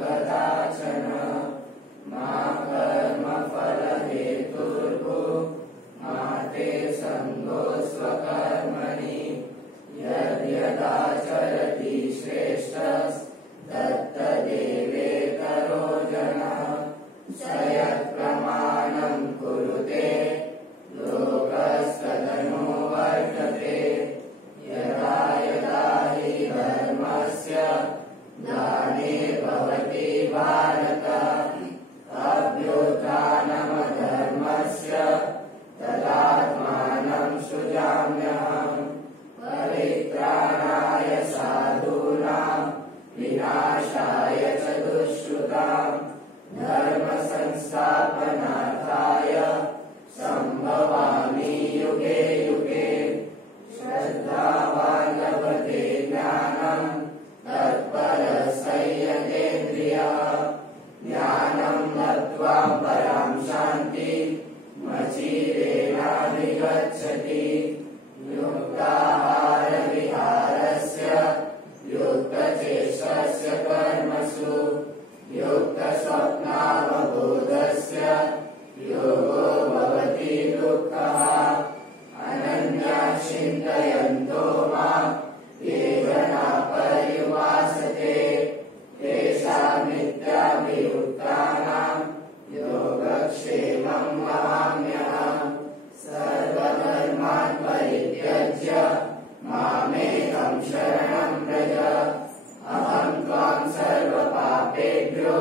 कदाचन मा कर्मफलहेतुर्भुः मा ते सङ्गोऽस्त्वकर्मणि यद्यदाचरति श्रेष्ठस्तत्तदेवेतरो जनः स यत्प्रमाणं कुरुते लोकस्तदनु वर्तते यदा यदा हि धर्मस्य ग्लानिर् भवति भारत अभ्युत्थानमधर्मस्य तदात्मानं सृजाम्यहम् परित्राणाय साधूनां विनाशाय च दुष्कृतां धर्मसंस्थापनार्थाय सम्भवामि युगे युगे श्रद्धावान् लभते ज्ञानं तत्परः संयतेन्द्रियः ज्ञानं लब्ध्वा परां शान्तिमचिरेणाधिगच्छति युक्ताहारविहारस्य युक्तचेष्टस्य कर्मसु युक्तस्वप्नावबोधस्य योगो भवति दुःखः अनन्याः चिन्तयन्तो मां ये जनाः पर्युपासते तेषां योगक्षेमं वहाम्यहम् सर्वधर्मान् परित्यज्य मामेकं शरणं व्रज अहं त्वां सर्वपापेभ्यो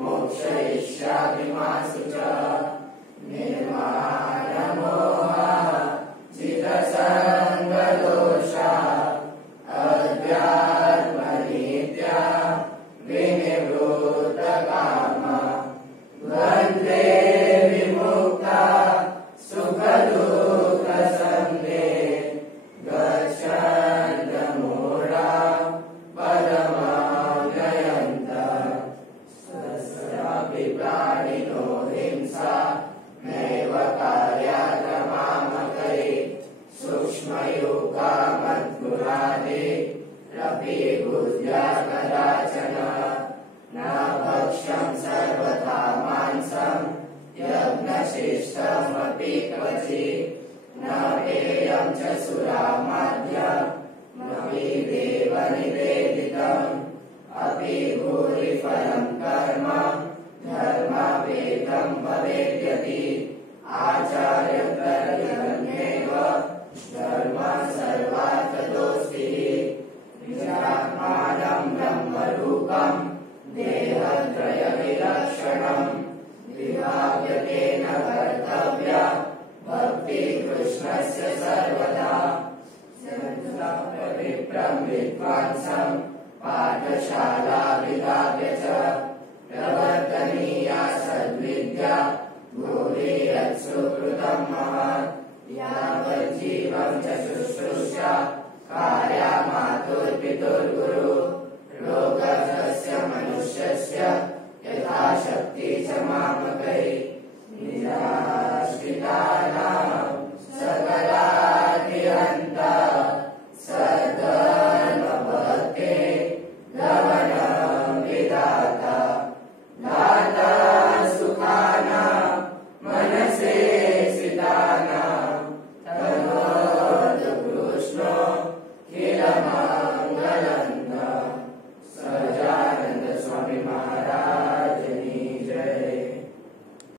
मोक्षयिष्यामि मा शुचः निर्माणमोहः जितसङ्गदोषः अध्यात्मनित्या विनिवृत्तकामः द्वन्द्वे विमुक्ता सुखदुःखसन्धे गच्छन्तमूढा पदमव्ययन्तः स्वस्यापि प्राणिनो हिंसा नैव कार्याक्रमामकरे सूक्ष्मयोगा मद्गुरादे रपि बुद्ध्या कदाचन न भक्ष्यं सर्वथा मांसं यज्ञशिष्टमपि क्वचित् न पेयं च सुरामाद्यमपि देवनिवेदितम् अपि भूरि फलं कर्म धर्मवेदं भवेद्यदि आचार्यतर्ह्यन्येव धर्मः सर्वार्थदोषिः निजात्मानं ब्रह्मरूपं देहत्रयविलक्षणं विभाव्यते न कर्तव्या भक्तिः कृष्णस्य सर्वदा विप्रं विद्वांसं पाठशाला विधाव्य च प्रवर्तनीया सद्विद्या भूरि यत्सुकृतं महत् यावज्जीवं च शुश्रूषा कार्या मातुर्पितुर्गुरुः